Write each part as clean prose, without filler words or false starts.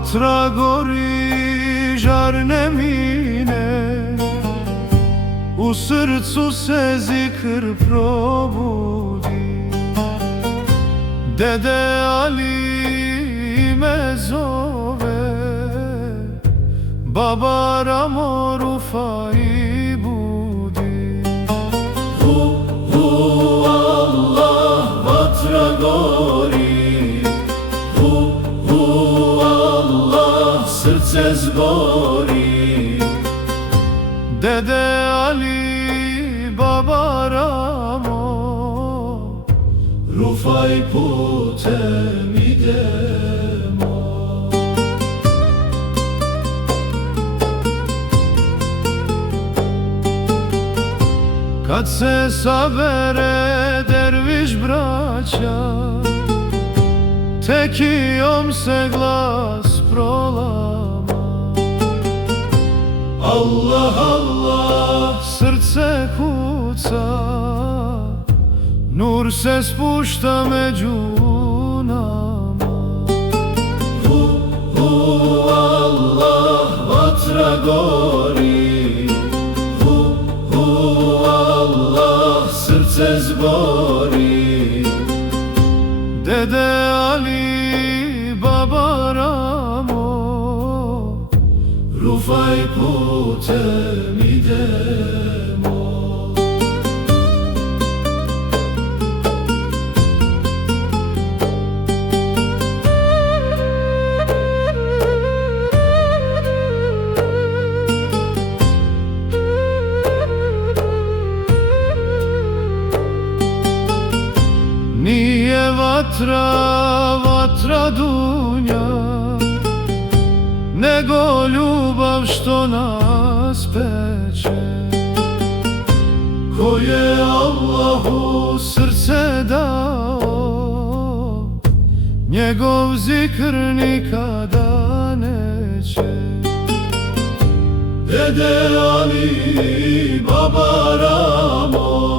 Vatra gori, žar mine, u srcu se zikr probudi. Dede Ali me zove, baba Ramo Rufai budi. Allah, vatra gori, Allah, srce zgori. Dede Ali, baba Ramo, Rufaj putem idemo. kad se sabere derviš braća, tekijom se glas prolama. Allah, Allah, Srce kuca, nur se spušta među nama. Allah, vatra gori, Allah, srce zgori. Dede Ali, baba Ramo, Rufaj putem idemo. Nije vatra dunja, nego ljubav što nas peče. Ko je Allahu Srce dao, njegov zikr nikada neće. Dede Ali, baba Ramo,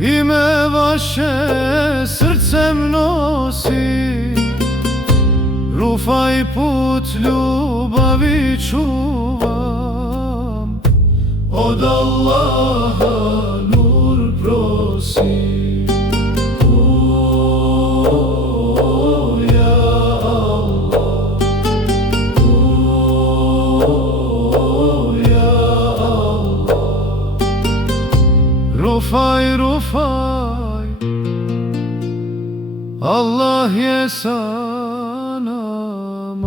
Ime vaše srcem nosi, Rufaj put ljubavi čuvam, od Allaha nur prosi. Ja Allah, ja Allah. Rufaj, Allah je sa nama.